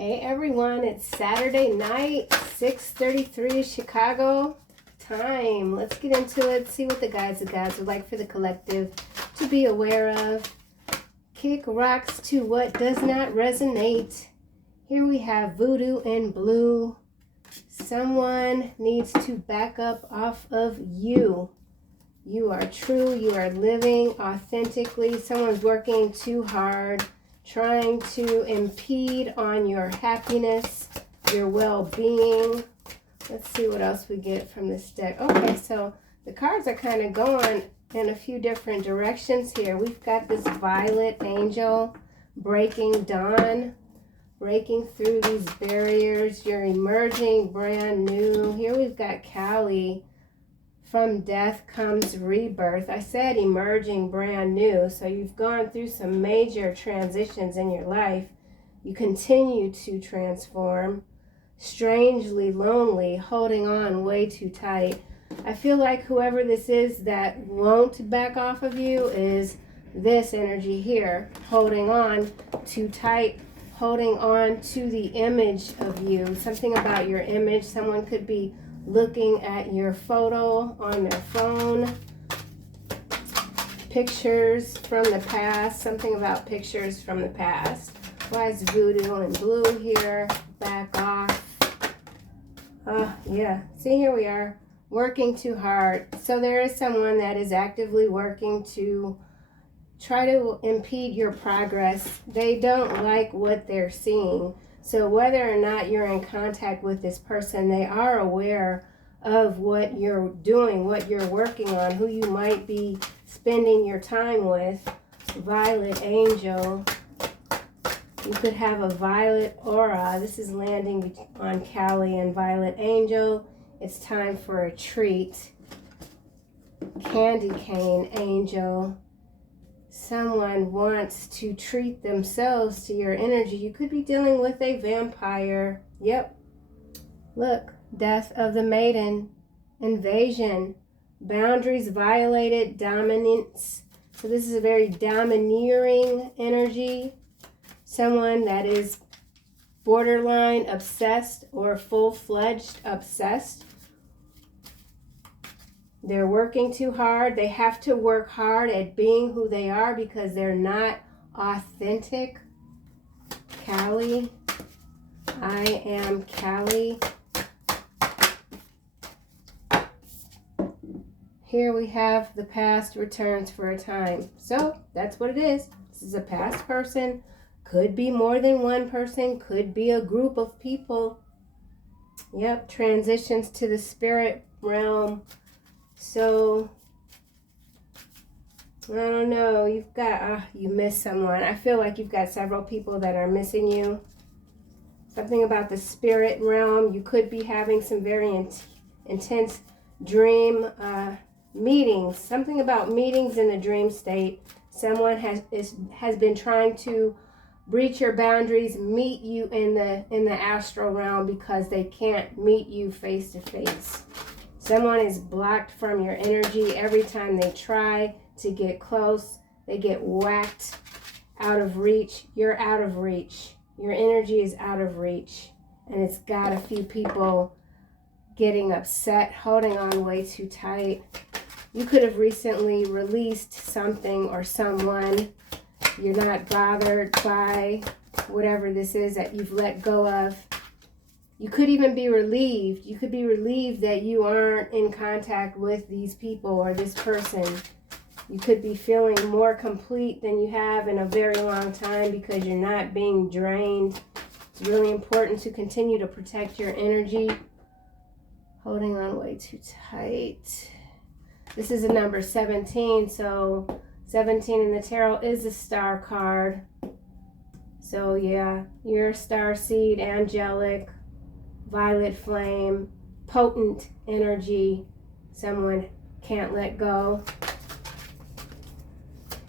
Hey everyone, it's Saturday night, 6:33 Chicago time. Let's get into it, see what the guides of gods would like for the collective to be aware of. Kick rocks to what does not resonate. Here we have voodoo in blue. Someone needs to back up off of you. You are true, you are living authentically. Someone's working too hard, trying to impede on your happiness, your well-being. Let's see what else we get from this deck. Okay, so the cards are kind of going in a few different directions here. We've got this violet angel, breaking dawn, breaking through these barriers. You're emerging brand new. Here we've got Kali. From death comes rebirth. I said emerging brand new. So you've gone through some major transitions in your life. You continue to transform. Strangely lonely, holding on way too tight. I feel like whoever this is that won't back off of you is this energy here. Holding on too tight. Holding on to the image of you. Something about your image. Someone could be looking at your photo on their phone, pictures from the past, something about pictures from the past. Why is voodoo in blue here? Back off. Yeah, see, here we are, working too hard. So there is someone that is actively working to try to impede your progress. They don't like what they're seeing. So whether or not you're in contact with this person, they are aware of what you're doing, what you're working on, who you might be spending your time with. Violet angel. You could have a violet aura. This is landing on Kali and violet angel. It's time for a treat. Candy cane angel. Someone wants to treat themselves to your energy. You could be dealing with a vampire. Yep. Look, death of the maiden, invasion, boundaries violated, dominance. So this is a very domineering energy. Someone that is borderline obsessed or full-fledged obsessed. They're working too hard. They have to work hard at being who they are because they're not authentic. Kali. I am Kali. Here we have the past returns for a time. So that's what it is. This is a past person. Could be more than one person. Could be a group of people. Yep. Transitions to the spirit realm. So, I don't know, you've got, you missed someone. I feel like you've got several people that are missing you. Something about the spirit realm. You could be having some very intense dream meetings. Something about meetings in the dream state. Someone has been trying to breach your boundaries, meet you in the astral realm because they can't meet you face to face. Someone is blocked from your energy. Every time they try to get close, they get whacked out of reach. You're out of reach. Your energy is out of reach. And it's got a few people getting upset, holding on way too tight. You could have recently released something or someone. You're not bothered by whatever this is that you've let go of. You could even be relieved. You could be relieved that you aren't in contact with these people or this person. You could be feeling more complete than you have in a very long time because you're not being drained. It's really important to continue to protect your energy. Holding on way too tight. This is a number 17, so 17 in the tarot is a star card. So yeah, you're a star seed, angelic, violet flame, potent energy. Someone can't let go.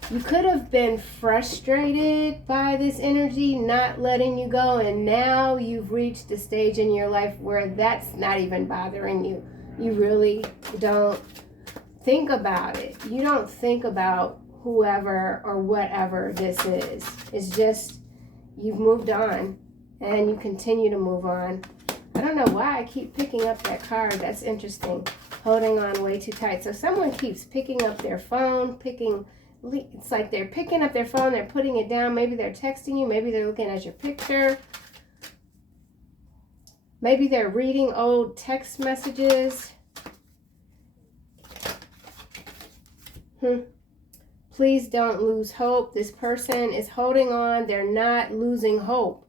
You could have been frustrated by this energy not letting you go, and now you've reached a stage in your life where that's not even bothering you. You really don't think about it. You don't think about whoever or whatever this is. It's just you've moved on. and you continue to move on. I don't know why I keep picking up that card. That's interesting. Holding on way too tight. So someone keeps picking up their phone, it's like they're picking up their phone, they're putting it down. Maybe they're texting you. Maybe they're looking at your picture. Maybe they're reading old text messages. Please don't lose hope. This person is holding on. They're not losing hope.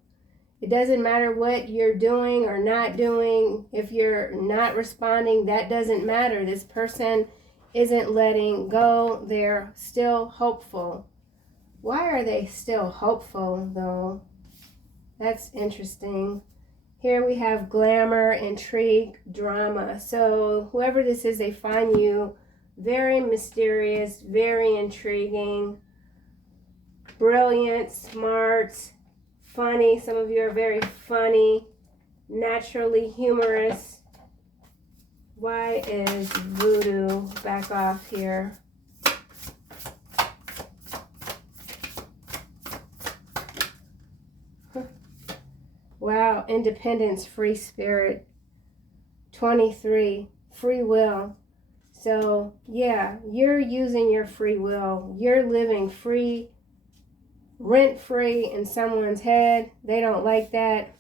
It doesn't matter what you're doing or not doing. If you're not responding, that doesn't matter. This person isn't letting go. They're still hopeful. Why are they still hopeful, though? That's interesting. Here we have glamour, intrigue, drama. So whoever this is, they find you very mysterious, very intriguing, brilliant, smart, funny. Some of you are very funny, naturally humorous. Why is voodoo back off here? Wow, independence, free spirit. 23, free will. So, yeah, you're using your free will. You're living free, rent-free in someone's head. They don't like that.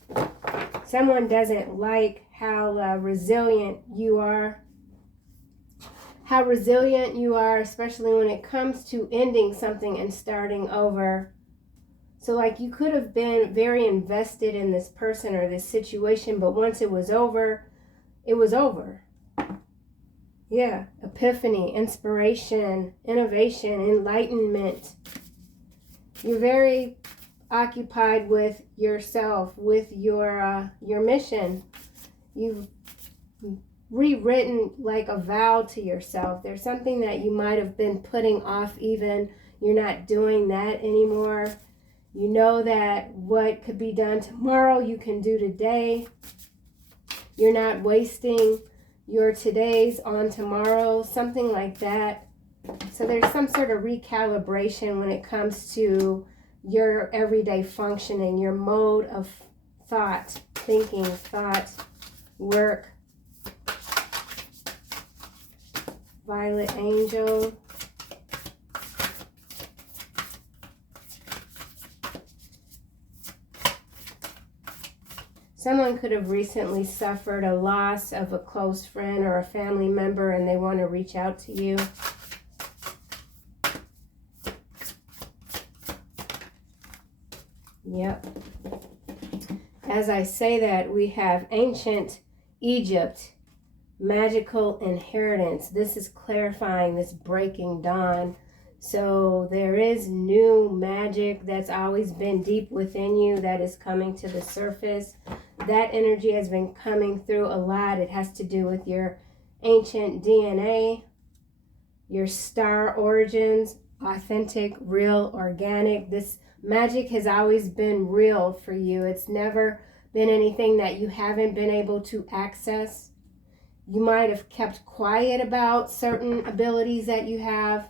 Someone doesn't like how resilient you are. How resilient you are, especially when it comes to ending something and starting over. So, like, you could have been very invested in this person or this situation, but once it was over, it was over. Yeah, epiphany, inspiration, innovation, enlightenment. You're very occupied with yourself, with your mission. You've rewritten like a vow to yourself. There's something that you might have been putting off even. You're not doing that anymore. You know that what could be done tomorrow, you can do today. You're not wasting your todays on tomorrow, something like that. So there's some sort of recalibration when it comes to your everyday functioning, your mode of thought, thinking, thought, work. Violet angel. Someone could have recently suffered a loss of a close friend or a family member and they want to reach out to you. Yep. As I say that, we have ancient Egypt, magical inheritance. This is clarifying this breaking dawn. So there is new magic that's always been deep within you that is coming to the surface. That energy has been coming through a lot. It has to do with your ancient DNA, your star origins, authentic, real, organic. This magic has always been real for you. It's never been anything that you haven't been able to access. You might have kept quiet about certain abilities that you have.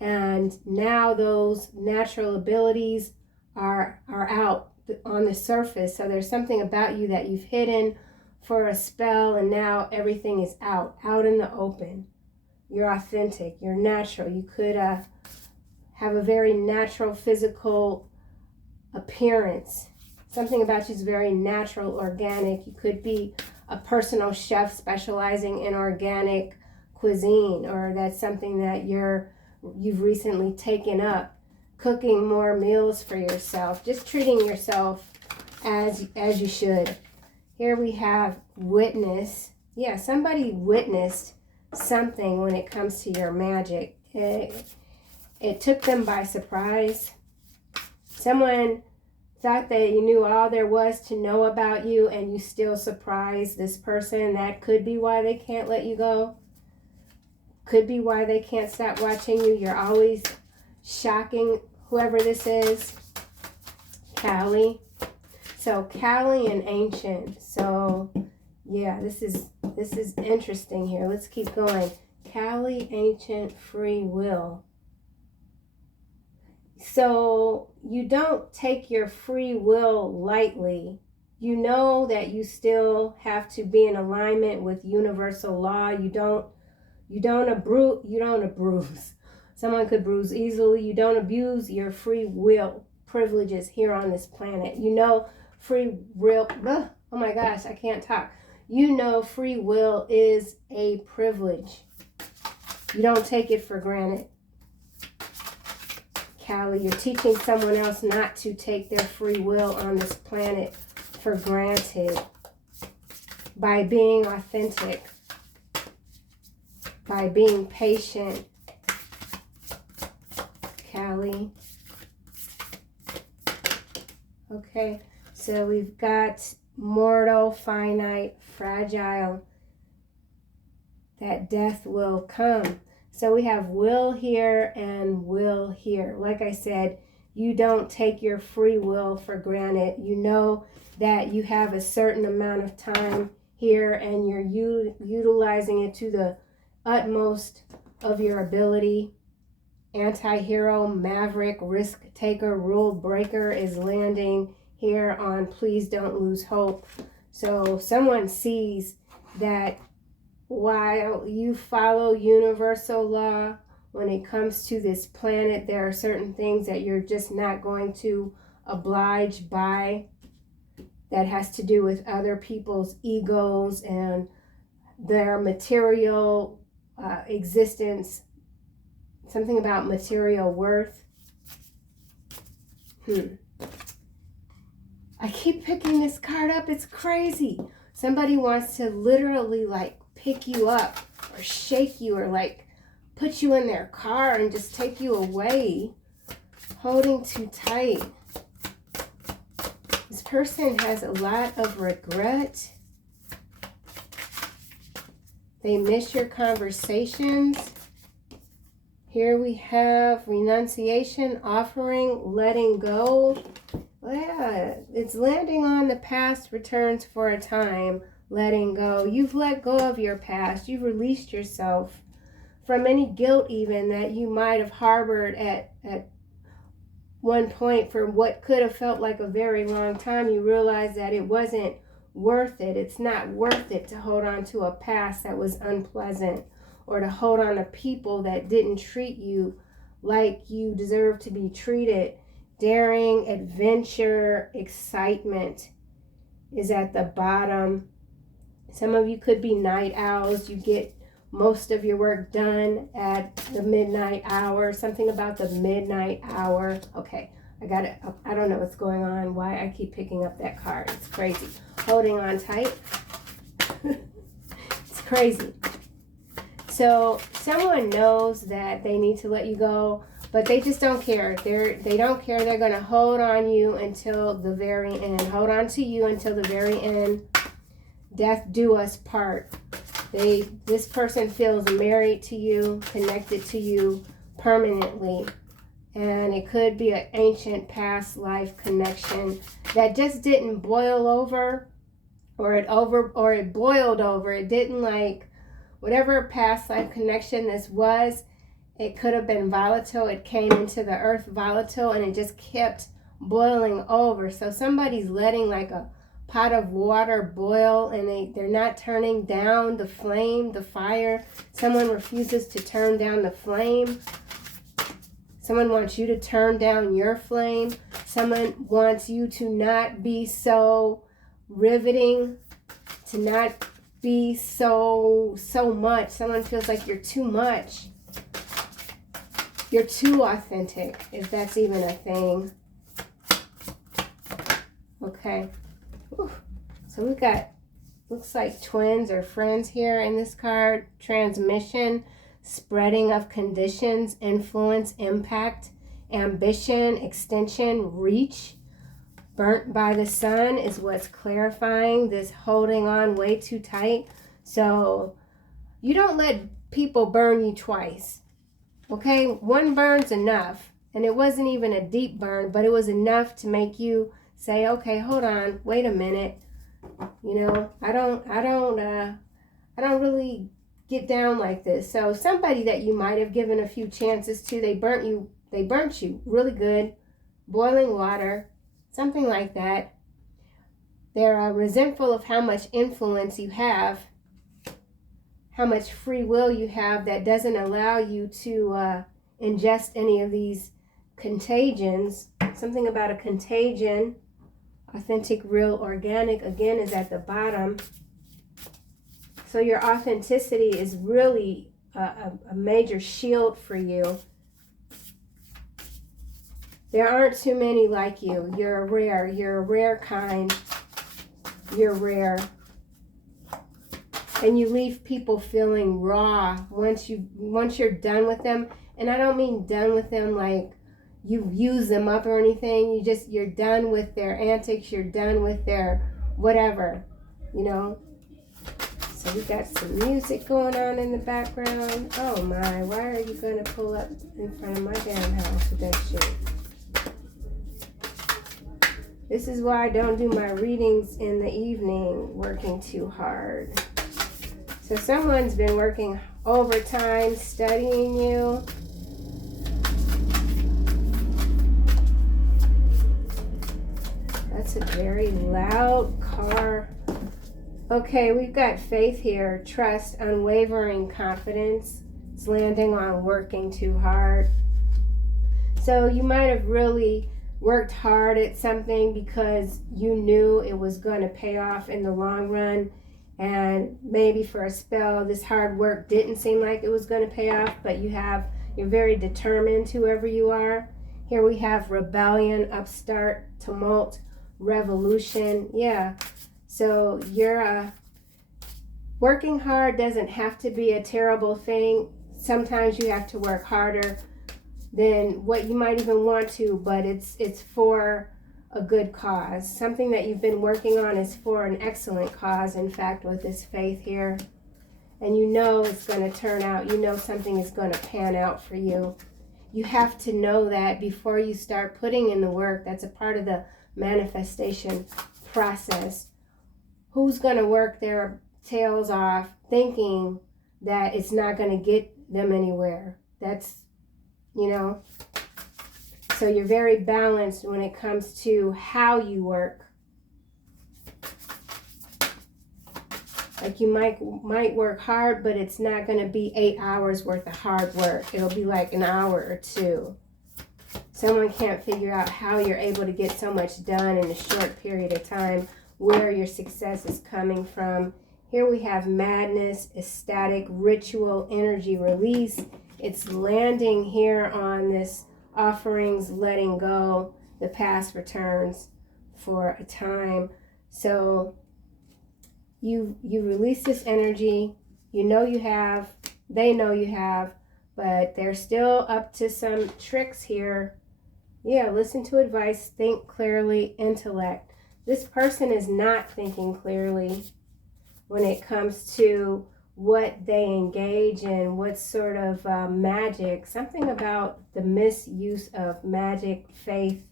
And now those natural abilities are out on the surface. So there's something about you that you've hidden for a spell, and now everything is out in the open. You're authentic, you're natural. You could have a very natural physical appearance. Something about you is very natural, organic. You could be a personal chef specializing in organic cuisine, or that's something that you've recently taken up, cooking more meals for yourself, just treating yourself as you should. Here we have witness. Yeah, somebody witnessed something when it comes to your magic. It took them by surprise. Someone thought that you knew all there was to know about you, and you still surprised this person. That could be why they can't let you go. Could be why they can't stop watching you. You're always shocking whoever this is. Kali. So Kali and ancient. So yeah, this is interesting here. Let's keep going. Kali, ancient, free will. So you don't take your free will lightly. You know that you still have to be in alignment with universal law. You don't abuse. Someone could bruise easily. You don't abuse your free will privileges here on this planet. You know free will, oh my gosh, I can't talk. You know free will is a privilege. You don't take it for granted. Callie, you're teaching someone else not to take their free will on this planet for granted by being authentic, by being patient. Callie. Okay, so we've got mortal, finite, fragile, that death will come. So we have will here and will here. Like I said, you don't take your free will for granted. You know that you have a certain amount of time here and you're utilizing it to the utmost of your ability. Anti-hero, maverick, risk taker, rule breaker is landing here on Please Don't Lose Hope. So someone sees that while you follow universal law, when it comes to this planet, there are certain things that you're just not going to oblige by. That has to do with other people's egos and their material existence. Something about material worth. I keep picking this card up. It's crazy. Somebody wants to literally like pick you up or shake you or like put you in their car and just take you away. Holding too tight. This person has a lot of regret. They miss your conversations. Here we have renunciation, offering, letting go. Yeah, it's landing on the past returns for a time, letting go. You've let go of your past. You've released yourself from any guilt even that you might have harbored at one point for what could have felt like a very long time. You realize that it wasn't worth it. It's not worth it to hold on to a past that was unpleasant, or to hold on to people that didn't treat you like you deserve to be treated. Daring, adventure, excitement is at the bottom. Some of you could be night owls. You get most of your work done at the midnight hour. Something about the midnight hour. Okay, I got it. I don't know what's going on, why I keep picking up that card. It's crazy. Holding on tight. It's crazy. So someone knows that they need to let you go, but they just don't care. They don't care. They're going to hold on you until the very end. Hold on to you until the very end. Death do us part. This person feels married to you, connected to you permanently. And it could be an ancient past life connection that just didn't boil over, or it boiled over. It didn't like, whatever past life connection this was, it could have been volatile. It came into the earth volatile and it just kept boiling over. So somebody's letting like a pot of water boil and they're not turning down the flame, the fire. Someone refuses to turn down the flame. Someone wants you to turn down your flame. Someone wants you to not be so riveting, to not be so much. Someone feels like you're too much. You're too authentic, if that's even a thing. Okay. Whew. So we got, looks like twins or friends here in this card. Transmission, spreading of conditions, influence, impact, ambition, extension, reach. Burnt by the sun is what's clarifying this holding on way too tight. So you don't let people burn you twice. Okay, one burn's enough. And it wasn't even a deep burn, but it was enough to make you say, okay, hold on, wait a minute. You know, I don't really get down like this. So somebody that you might have given a few chances to, they burnt you They burnt you really good. Boiling water, something like that. They're resentful of how much influence you have, how much free will you have that doesn't allow you to ingest any of these contagions. Something about a contagion. Authentic, real, organic, again, is at the bottom. So your authenticity is really a major shield for you. There aren't too many like you. You're a rare kind. You're rare. And you leave people feeling raw once you're done with them. And I don't mean done with them like you use them up or anything. You're done with their antics. You're done with their whatever, you know. So we got some music going on in the background. Oh my, why are you gonna pull up in front of my damn house with that shit? This is why I don't do my readings in the evening, working too hard. So someone's been working overtime, studying you. That's a very loud car. Okay, we've got faith here, trust, unwavering confidence. It's landing on working too hard. So you might have really worked hard at something because you knew it was going to pay off in the long run, and maybe for a spell this hard work didn't seem like it was going to pay off, but you're very determined, whoever you are. Here we have rebellion, upstart, tumult, revolution. Yeah, so you're working hard doesn't have to be a terrible thing. Sometimes you have to work harder than what you might even want to, but it's for a good cause. Something that you've been working on is for an excellent cause, in fact, with this faith here. And you know it's going to turn out. You know something is going to pan out for you. You have to know that before you start putting in the work. That's a part of the manifestation process. Who's going to work their tails off thinking that it's not going to get them anywhere? That's, you know, so you're very balanced when it comes to how you work. Like you might work hard, but it's not going to be 8 hours worth of hard work. It'll be like an hour or two. Someone can't figure out how you're able to get so much done in a short period of time, where your success is coming from. Here we have madness, ecstatic, ritual, energy release. It's landing here on this offerings, letting go, the past returns for a time. So you release this energy. You know you have, they know you have, but they're still up to some tricks here. Yeah, listen to advice, think clearly, intellect. This person is not thinking clearly when it comes to what they engage in, what sort of magic, something about the misuse of magic, faith.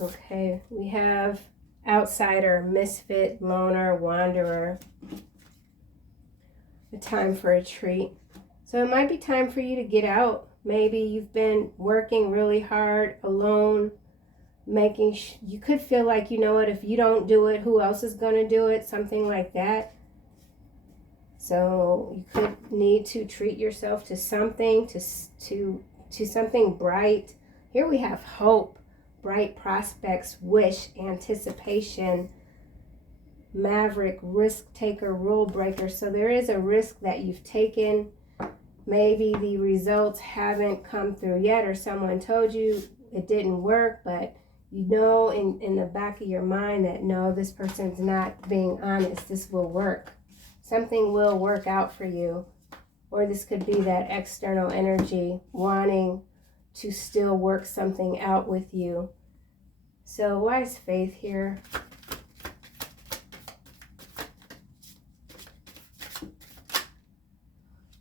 Okay, we have outsider, misfit, loner, wanderer. A time for a treat. So it might be time for you to get out. Maybe you've been working really hard alone, you could feel like, you know what, if you don't do it, who else is going to do it? Something like that. So you could need to treat yourself to something, to something bright. Here we have hope, bright prospects, wish, anticipation, maverick, risk taker, rule breaker. So there is a risk that you've taken. Maybe the results haven't come through yet, or someone told you it didn't work, but you know in the back of your mind that no, this person's not being honest. This will work. Something will work out for you. Or this could be that external energy wanting to still work something out with you. So why is faith here?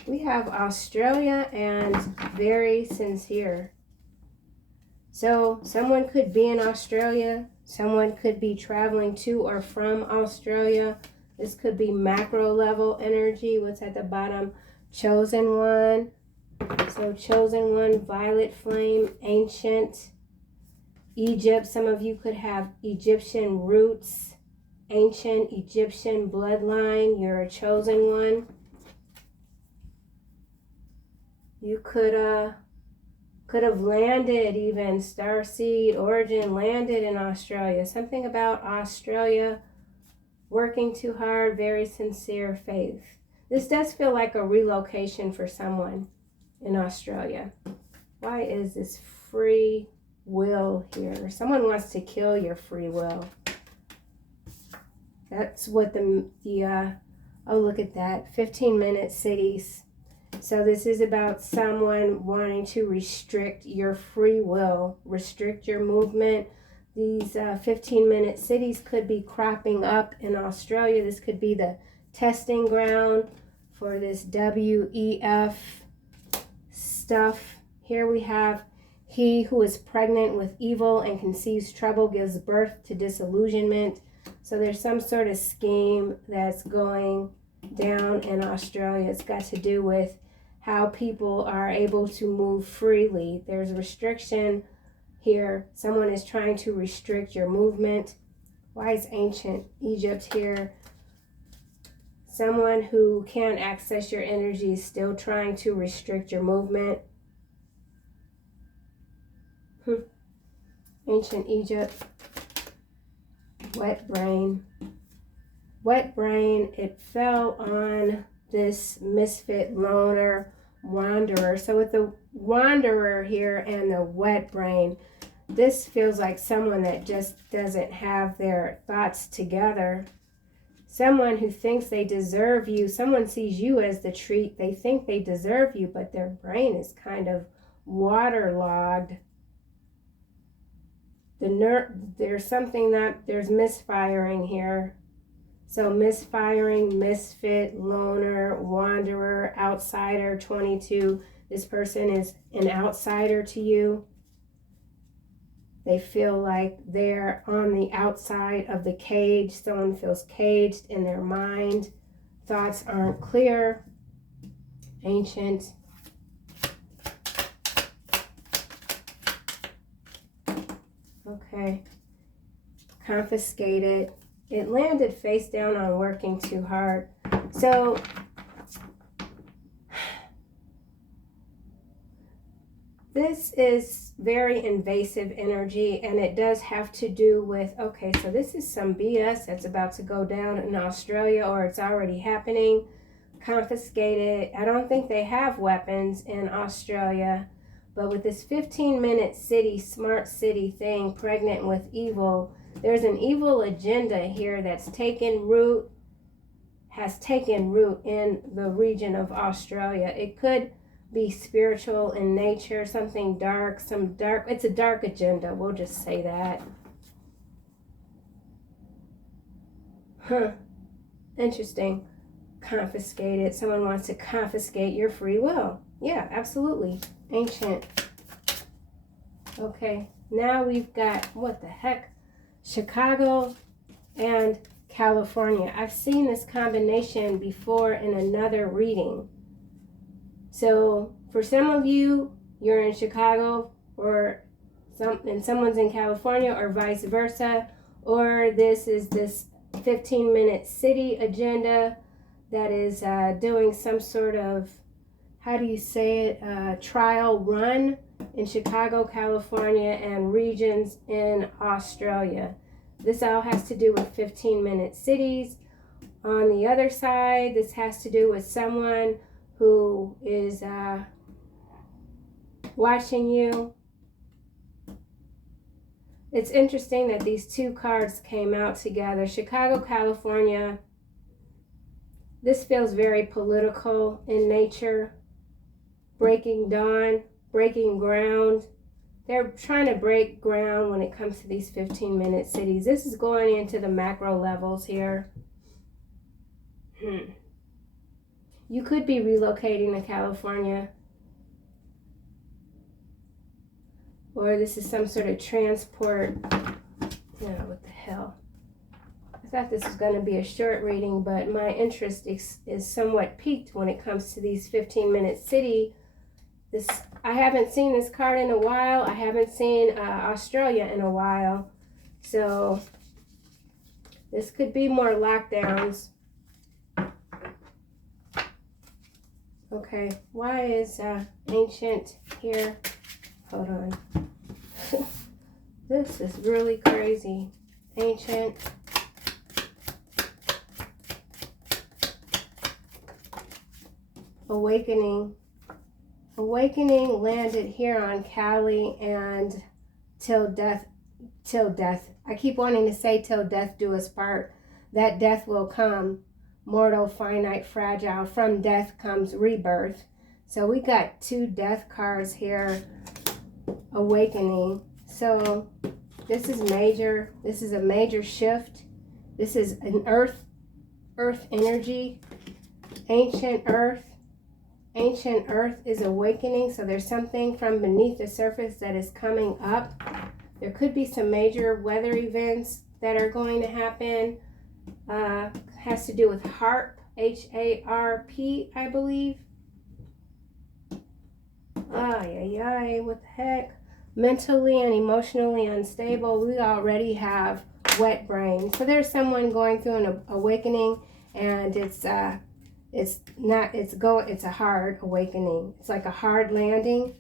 We have Australia and very sincere. So someone could be in Australia. Someone could be traveling to or from Australia. This could be macro level energy. What's at the bottom? Chosen one. So chosen one, violet flame, ancient, Egypt. Some of you could have Egyptian roots, ancient Egyptian bloodline. You're a chosen one. You could have landed, even starseed origin, landed in Australia. Something about Australia, working too hard, very sincere faith. This does feel like a relocation for someone in Australia. Why is this free will here? Someone wants to kill your free will. That's what oh, look at that, 15-minute cities. So this is about someone wanting to restrict your free will, restrict your movement. These 15-minute cities could be cropping up in Australia. This could be the testing ground for this WEF stuff. Here we have, he who is pregnant with evil and conceives trouble gives birth to disillusionment. So there's some sort of scheme that's going down in Australia. It's got to do with how people are able to move freely. There's restriction here. Someone is trying to restrict your movement. Why is ancient Egypt here? Someone who can't access your energy is still trying to restrict your movement. Ancient Egypt. Wet brain. Wet brain, it fell on this misfit loner wanderer. So with the wanderer here and the wet brain, this feels like someone that just doesn't have their thoughts together. Someone who thinks they deserve you. Someone sees you as the treat. They think they deserve you, but their brain is kind of waterlogged. There's something that there's misfiring here. So misfiring, misfit, loner, wanderer, outsider, 22. This person is an outsider to you. They feel like they're on the outside of the cage. Someone feels caged in their mind. Thoughts aren't clear. Ancient. Okay. Confiscated. It landed face down on working too hard. So this is very invasive energy, and it does have to do with, okay, so this is some BS that's about to go down in Australia, or it's already happening. Confiscated. I don't think they have weapons in Australia, but with this 15-minute city, smart city thing, pregnant with evil, there's an evil agenda here that's taken root, has taken root in the region of Australia. It could be spiritual in nature, something dark, it's a dark agenda, we'll just say that. Interesting. Confiscated. Someone wants to confiscate your free will. Yeah, absolutely. Ancient. Okay, now we've got, what the heck? Chicago and California. I've seen this combination before in another reading. So for some of you, you're in Chicago, or someone's in California, or vice versa, or this is this 15-minute city agenda that is doing some sort of, how do you say it, trial run in Chicago, California, and regions in Australia. This all has to do with 15-minute cities. On the other side, this has to do with someone who is watching you. It's interesting that these two cards came out together. Chicago, California. This feels very political in nature. Breaking dawn, breaking ground. They're trying to break ground when it comes to these 15-minute cities. This is going into the macro levels here. You could be relocating to California. Or this is some sort of transport. Yeah, what the hell? I thought this was going to be a short reading, but my interest is somewhat piqued when it comes to these 15-minute city. I haven't seen this card in a while. I haven't seen Australia in a while. So this could be more lockdowns. Okay, why is ancient here? Hold on. This is really crazy. Ancient. Awakening. Awakening landed here on Cali, and till death. I keep wanting to say till death do us part. That death will come. Mortal, finite, fragile. From death comes rebirth. So we got 2 death cards here. Awakening. So this is major. This is a major shift. This is an earth energy. Ancient earth. Ancient earth is awakening. So there's something from beneath the surface that is coming up. There could be some major weather events that are going to happen. Has to do with HARP, H-A-R-P, I believe. Ay, what the heck? Mentally and emotionally unstable. We already have wet brain. So there's someone going through an awakening, and it's a hard awakening. It's like a hard landing.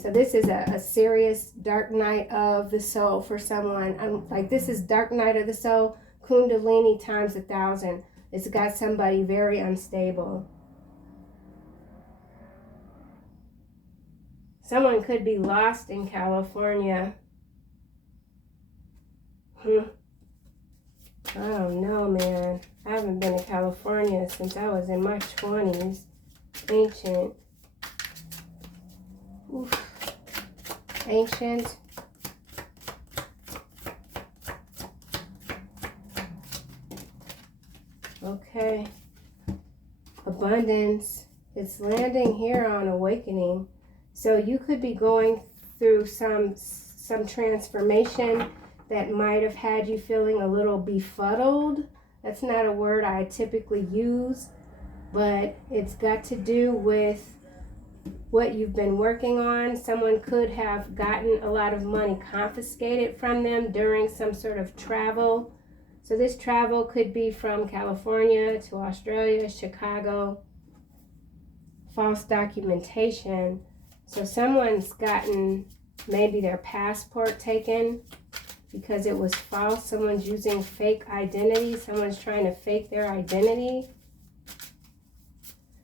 So this is a serious dark night of the soul for someone. This is dark night of the soul, Kundalini times 1,000. It's got somebody very unstable. Someone could be lost in California. I don't know, man. I haven't been to California since I was in my 20s. Ancient. Oof. Ancient. Okay. Abundance. It's landing here on awakening. So you could be going through some transformation that might have had you feeling a little befuddled. That's not a word I typically use, but it's got to do with what you've been working on. Someone could have gotten a lot of money confiscated from them during some sort of travel. So this travel could be from California to Australia, Chicago. False documentation. So someone's gotten maybe their passport taken because it was false. Someone's using fake identity. Someone's trying to fake their identity.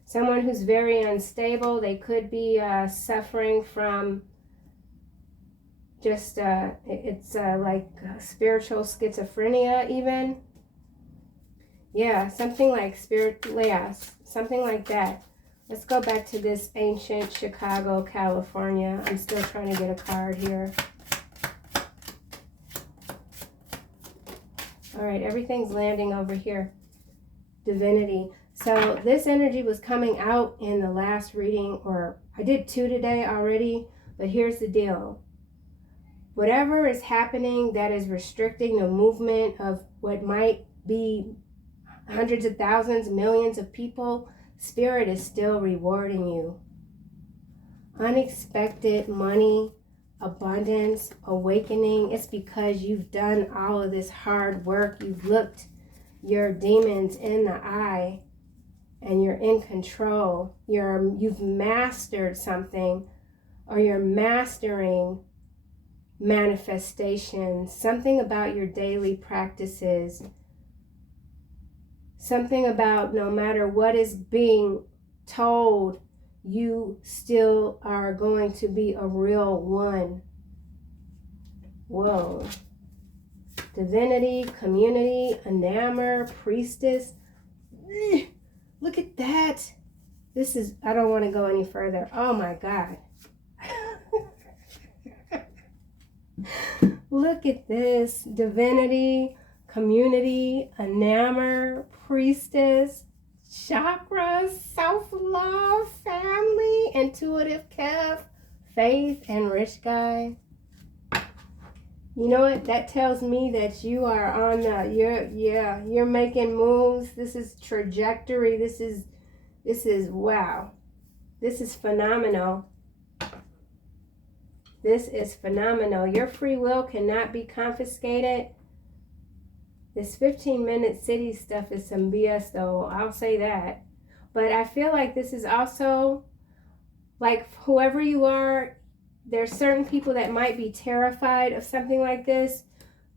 Someone who's very unstable. They could be suffering from just, like spiritual schizophrenia even. Yeah, something like something like that. Let's go back to this ancient Chicago, California. I'm still trying to get a card here. All right, everything's landing over here. Divinity. So this energy was coming out in the last reading, or I did 2 today already, but here's the deal. Whatever is happening that is restricting the movement of what might be hundreds of thousands, millions of people, Spirit is still rewarding you. Unexpected money, abundance, awakening. It's because you've done all of this hard work. You've looked your demons in the eye and you're in control. You've mastered something, or you're mastering manifestation, something about your daily practices. Something about no matter what is being told, you still are going to be a real one. Whoa. Divinity, community, enamour, priestess. Look at that. This is, I don't want to go any further. Oh my God. Look at this. Divinity, community, enamour, priestess, chakras, self-love, family, intuitive Kev, faith, and rich guy. You know what? That tells me that you are on the, you're making moves. This is trajectory. This is wow. This is phenomenal. This is phenomenal. Your free will cannot be confiscated. This 15-minute city stuff is some BS though. I'll say that. But I feel like this is also, like, whoever you are, there's certain people that might be terrified of something like this.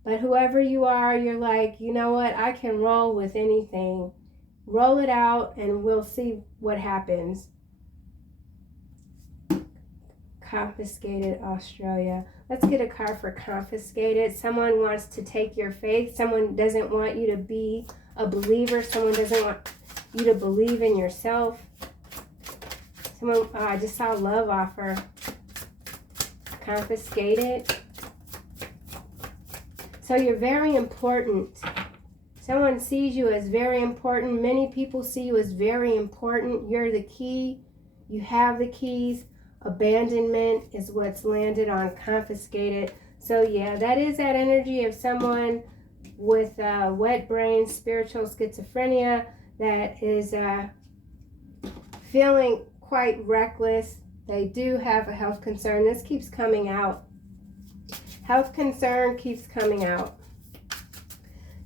But whoever you are, you're like, you know what? I can roll with anything. Roll it out and we'll see what happens. Confiscated, Australia. Let's get a card for confiscated. Someone wants to take your faith. Someone doesn't want you to be a believer. Someone doesn't want you to believe in yourself. Someone, I just saw love offer. Confiscated. So you're very important. Someone sees you as very important. Many people see you as very important. You're the key. You have the keys. Abandonment is what's landed on confiscated. So yeah, that is that energy of someone with wet brain, spiritual schizophrenia that is feeling quite reckless. They do have a health concern. This keeps coming out. Health concern keeps coming out.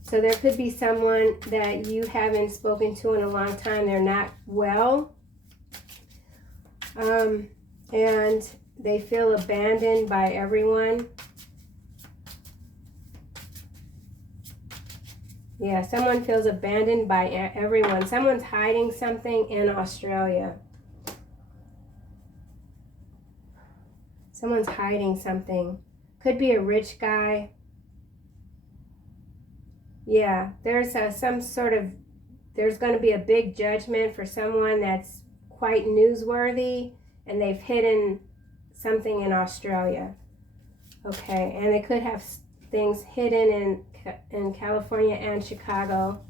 So there could be someone that you haven't spoken to in a long time. They're not well. And they feel abandoned by everyone. Yeah, someone feels abandoned by everyone. Someone's hiding something in Australia. Someone's hiding something. Could be a rich guy. Yeah, there's some sort of, there's going to be a big judgment for someone that's quite newsworthy. And they've hidden something in Australia. Okay, and they could have things hidden in California and Chicago.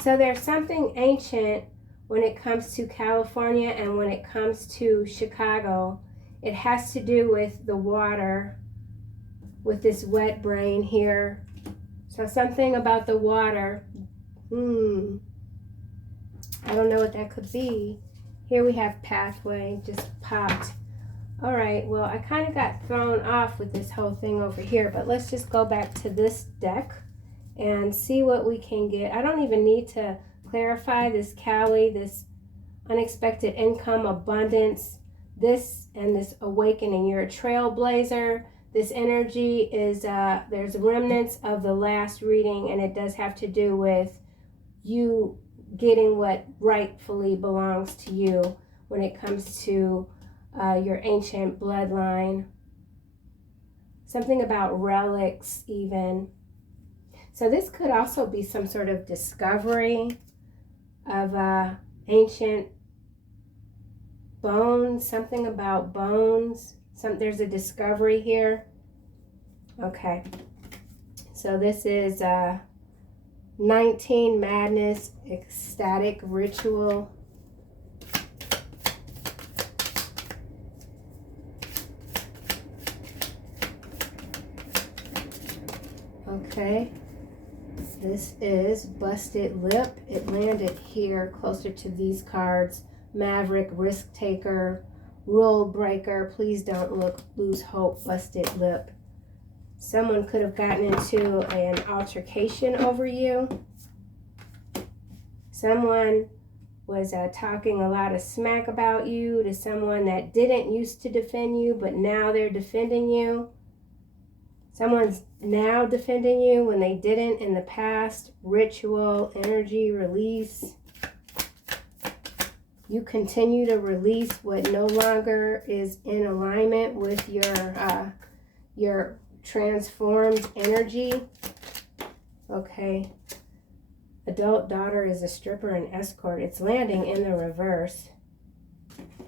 So there's something ancient when it comes to California and when it comes to Chicago. It has to do with the water, with this wet brain here. So something about the water. I don't know what that could be. Here we have pathway, just popped. All right, well, I kind of got thrown off with this whole thing over here, but let's just go back to this deck and see what we can get. I don't even need to clarify this Cali, this unexpected income, abundance, this and this awakening. You're a trailblazer. This energy is, there's remnants of the last reading, and it does have to do with you getting what rightfully belongs to you when it comes to your ancient bloodline. Something about relics even. So this could also be some sort of discovery of ancient bones, something about bones. There's a discovery here. Okay, so this is 19 Madness, Ecstatic Ritual. Okay, this is Busted Lip. It landed here closer to these cards. Maverick, Risk Taker, Rule Breaker, Please Don't Lose Hope, Busted Lip. Someone could have gotten into an altercation over you. Someone was talking a lot of smack about you to someone that didn't used to defend you, but now they're defending you. Someone's now defending you when they didn't in the past. Ritual, energy, release. You continue to release what no longer is in alignment with your transformed energy. Okay. Adult daughter is a stripper and escort. It's landing in the reverse.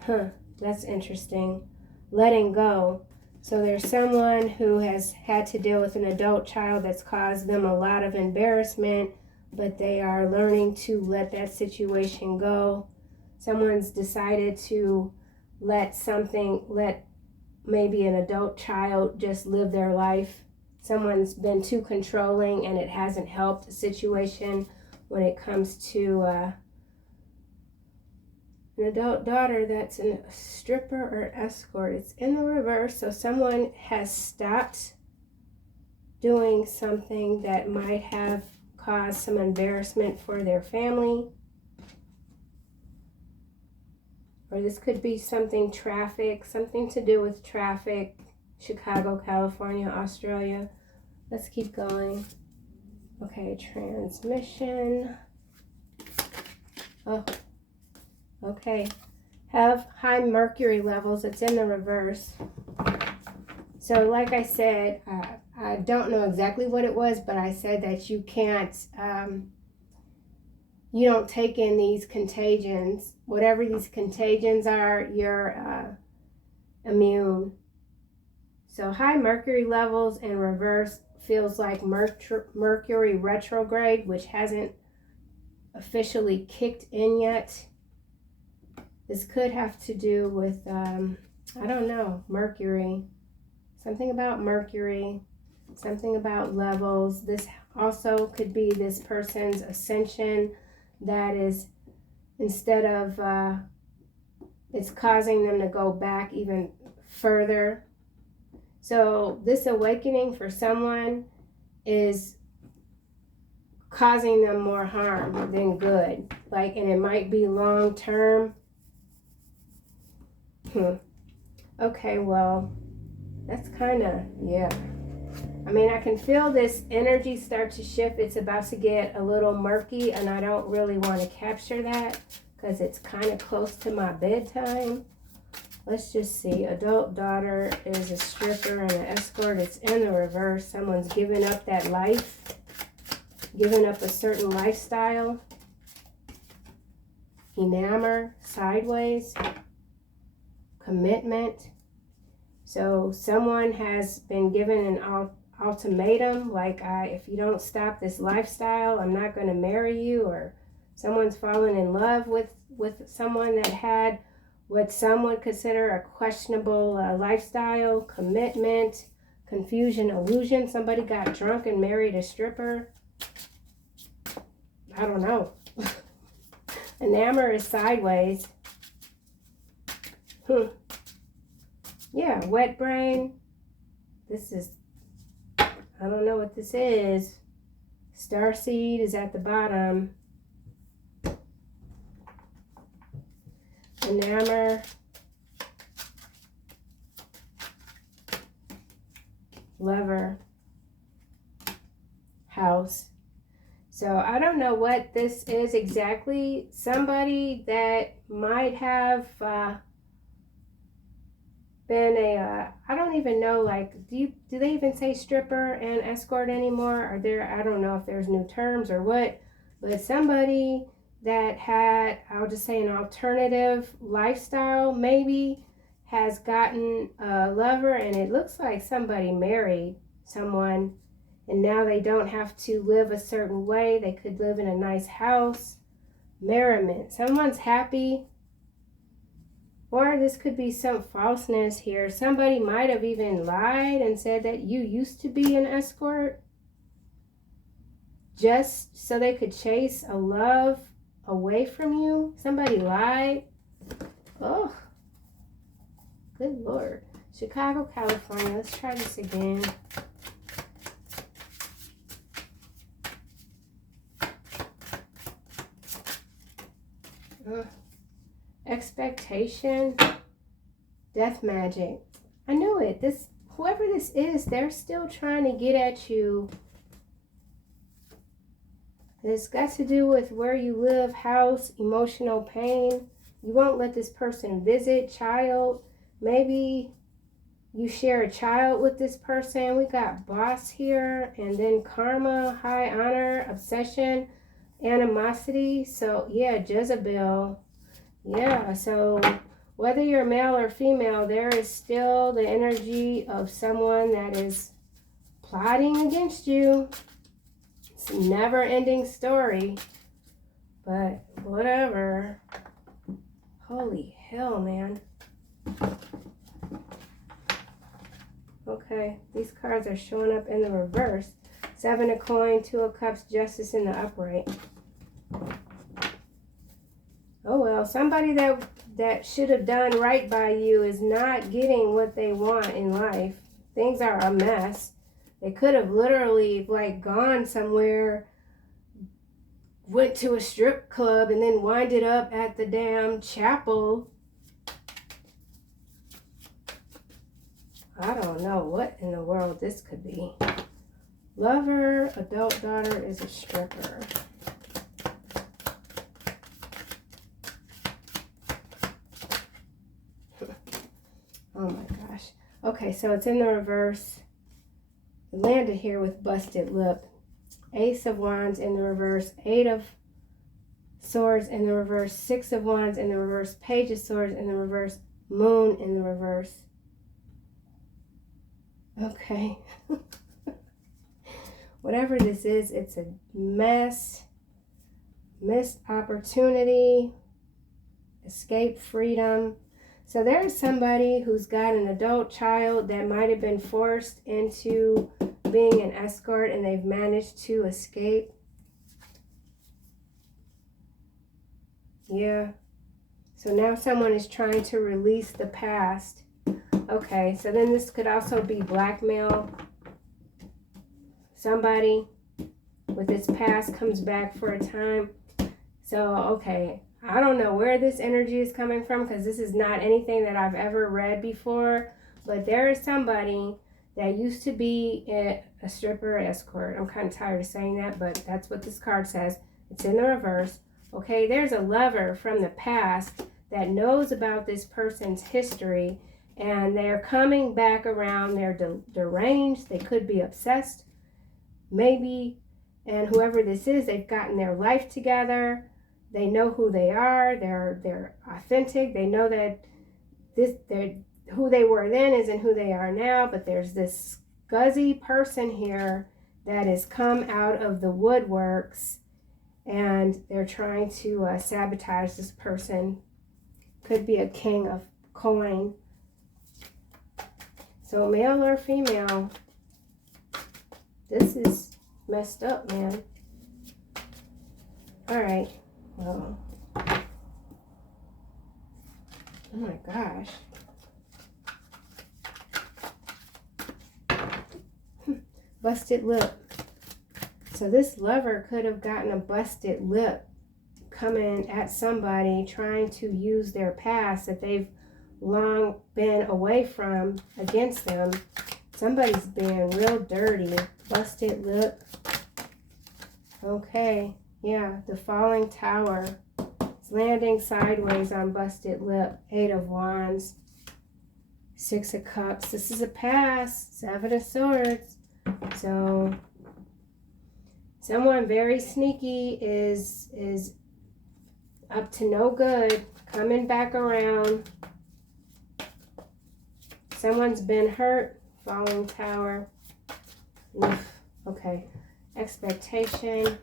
Huh, that's interesting. Letting go. So there's someone who has had to deal with an adult child that's caused them a lot of embarrassment, but they are learning to let that situation go. Someone's decided to let maybe an adult child just live their life. Someone's been too controlling and it hasn't helped the situation when it comes to an adult daughter that's a stripper or escort. It's in the reverse, so someone has stopped doing something that might have caused some embarrassment for their family. Or this could be something something to do with traffic. Chicago, California, Australia. Let's keep going. Okay, transmission. Oh, okay. Have high mercury levels. It's in the reverse. So like I said, I don't know exactly what it was, but I said that you can't, you don't take in these contagions. Whatever these contagions are, you're immune. So high mercury levels in reverse feels like Mercury retrograde, which hasn't officially kicked in yet. This could have to do with, I don't know, Mercury. Something about Mercury, something about levels. This also could be this person's ascension that is, instead of, it's causing them to go back even further. So this awakening for someone is causing them more harm than good. Like, and it might be long term. Okay, well, that's kind of, yeah. I mean, I can feel this energy start to shift. It's about to get a little murky, and I don't really want to capture that because it's kind of close to my bedtime. Let's just see. Adult daughter is a stripper and an escort. It's in the reverse. Someone's giving up that life, giving up a certain lifestyle. Enamor, sideways. Commitment. So someone has been given an ultimatum, like, if you don't stop this lifestyle, I'm not going to marry you. Or someone's fallen in love with someone that had what some would consider a questionable lifestyle, commitment, confusion, illusion. Somebody got drunk and married a stripper. I don't know. Enamor is sideways. Yeah, wet brain. This is, I don't know what this is. Starseed is at the bottom. Enamor. Lover. House. So I don't know what this is exactly. Somebody that might have been I don't even know, like, do they even say stripper and escort anymore? Are there, I don't know if there's new terms or what, but somebody that had, I'll just say, an alternative lifestyle maybe has gotten a lover, and it looks like somebody married someone, and now they don't have to live a certain way. They could live in a nice house. Merriment. Someone's happy. Or this could be some falseness here. Somebody might have even lied and said that you used to be an escort just so they could chase a love away from you. Somebody lied. Oh, good Lord. Chicago, California. Let's try this again. Expectation. Death magic. I knew it. This, whoever this is, they're still trying to get at you. It's got to do with where you live, house, emotional pain. You won't let this person visit. Child. Maybe you share a child with this person. We got boss here. And then karma, high honor, obsession, animosity. So yeah, Jezebel. Yeah, so whether you're male or female, there is still the energy of someone that is plotting against you. It's a never-ending story, but whatever. Holy hell, man. Okay, these cards are showing up in the reverse. 7 of coins, 2 of cups, justice in the upright. Oh well, somebody that should have done right by you is not getting what they want in life. Things are a mess. They could have literally like gone somewhere, went to a strip club, and then winded up at the damn chapel. I don't know what in the world this could be. Lover, adult daughter is a stripper. Oh my gosh. Okay, so it's in the reverse. It landed here with busted lip. Ace of Wands in the reverse. 8 of Swords in the reverse. 6 of Wands in the reverse. Page of Swords in the reverse. Moon in the reverse. Okay. Whatever this is, it's a mess. Missed opportunity. Escape freedom. So there's somebody who's got an adult child that might have been forced into being an escort and they've managed to escape. Yeah. So now someone is trying to release the past. Okay, so then this could also be blackmail. Somebody with this past comes back for a time. So, okay. I don't know where this energy is coming from because this is not anything that I've ever read before. But there is somebody that used to be a stripper escort. I'm kind of tired of saying that, but that's what this card says. It's in the reverse. Okay, there's a lover from the past that knows about this person's history, and they're coming back around. They're deranged. They could be obsessed, maybe. And whoever this is, they've gotten their life together. They know who they are. They're authentic. They know that who they were then isn't who they are now. But there's this scuzzy person here that has come out of the woodworks, and they're trying to sabotage this person. Could be a king of coin. So male or female, this is messed up, man. All right. Oh my gosh. Busted lip. So this lover could have gotten a busted lip coming at somebody trying to use their past that they've long been away from against them. Somebody's being real dirty. Busted lip. Okay. Yeah, the falling tower. It's landing sideways on busted lip. 8 of Wands. 6 of Cups. This is a pass. 7 of Swords. So someone very sneaky is up to no good. Coming back around. Someone's been hurt. Falling tower. Oof. Okay. Expectation.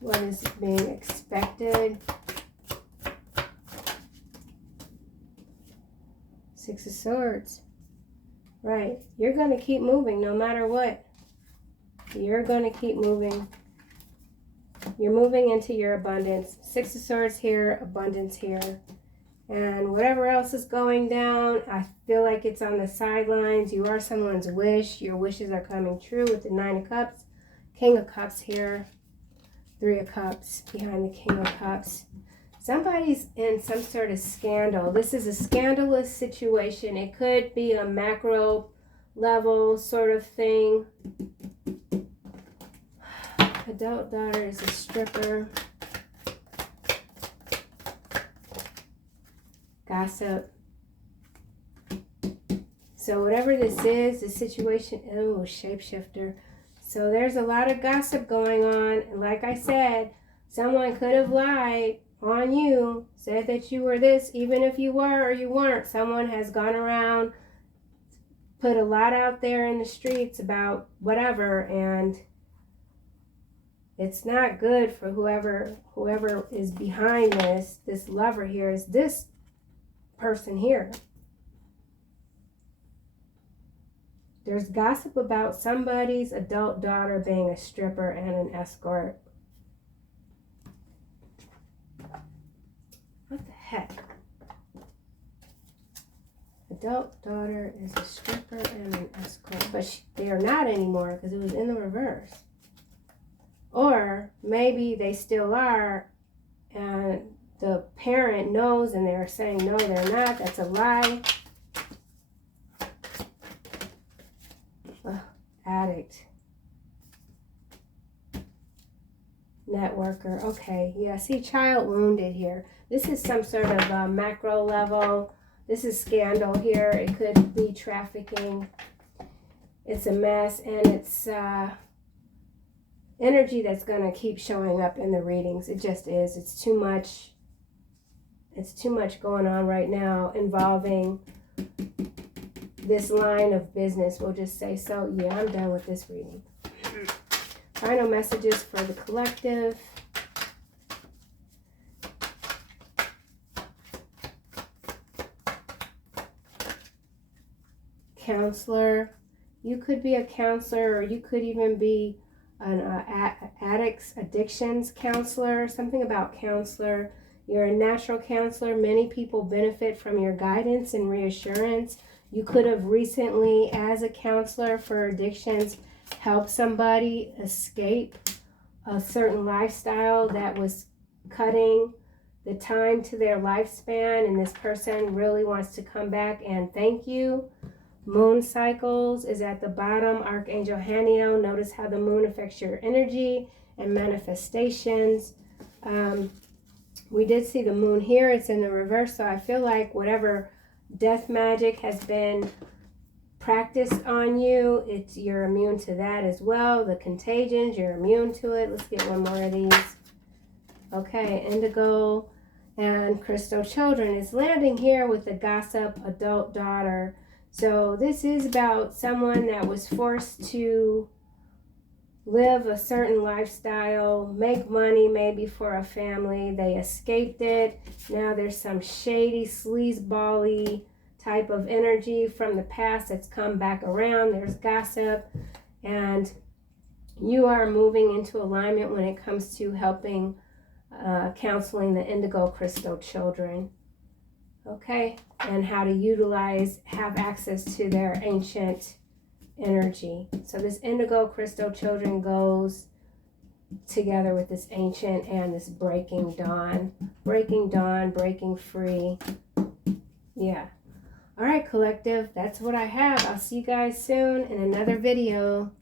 What is being expected? 6 of Swords. Right. You're going to keep moving no matter what. You're going to keep moving. You're moving into your abundance. 6 of Swords here, abundance here. And whatever else is going down, I feel like it's on the sidelines. You are someone's wish. Your wishes are coming true with the 9 of Cups. King of Cups here. 3 of Cups behind the King of Cups. Somebody's in some sort of scandal. This is a scandalous situation. It could be a macro level sort of thing. Adult daughter is a stripper. Gossip. So whatever this is, the situation, oh, shapeshifter. So there's a lot of gossip going on. And like I said, someone could have lied on you, said that you were this, even if you were or you weren't. Someone has gone around, put a lot out there in the streets about whatever, and it's not good for whoever is behind this. This lover here is this person here. There's gossip about somebody's adult daughter being a stripper and an escort. What the heck? Adult daughter is a stripper and an escort. But they are not anymore because it was in the reverse. Or maybe they still are and the parent knows and they're saying, no, they're not. That's a lie. Addict. Networker. Okay. Yeah, see, child wounded here. This is some sort of macro level. This is scandal here. It could be trafficking. It's a mess, and it's energy that's going to keep showing up in the readings. It just is. It's too much. It's too much going on right now involving this line of business. We'll just say so. Yeah, I'm done with this reading. Final messages for the collective. Counselor. You could be a counselor, or you could even be an addicts, addictions counselor. Something about counselor. You're a natural counselor. Many people benefit from your guidance and reassurance. You could have recently, as a counselor for addictions, helped somebody escape a certain lifestyle that was cutting the time to their lifespan, and this person really wants to come back and thank you. Moon cycles is at the bottom. Archangel Haniel. Notice how the moon affects your energy and manifestations. We did see the moon here. It's in the reverse, so I feel like whatever death magic has been practiced on you, you're immune to that as well. The contagions, you're immune to it. Let's get one more of these. Okay, indigo and crystal children is landing here with the gossip adult daughter. So this is about someone that was forced to live a certain lifestyle, make money maybe for a family. They escaped it. Now there's some shady, sleazeball-y type of energy from the past that's come back around. There's gossip, and you are moving into alignment when it comes to helping counseling the indigo crystal children. Okay, and how to have access to their ancient energy. So this indigo crystal children goes together with this ancient and this breaking dawn, breaking free. Yeah. All right, collective, that's what I have. I'll see you guys soon in another video.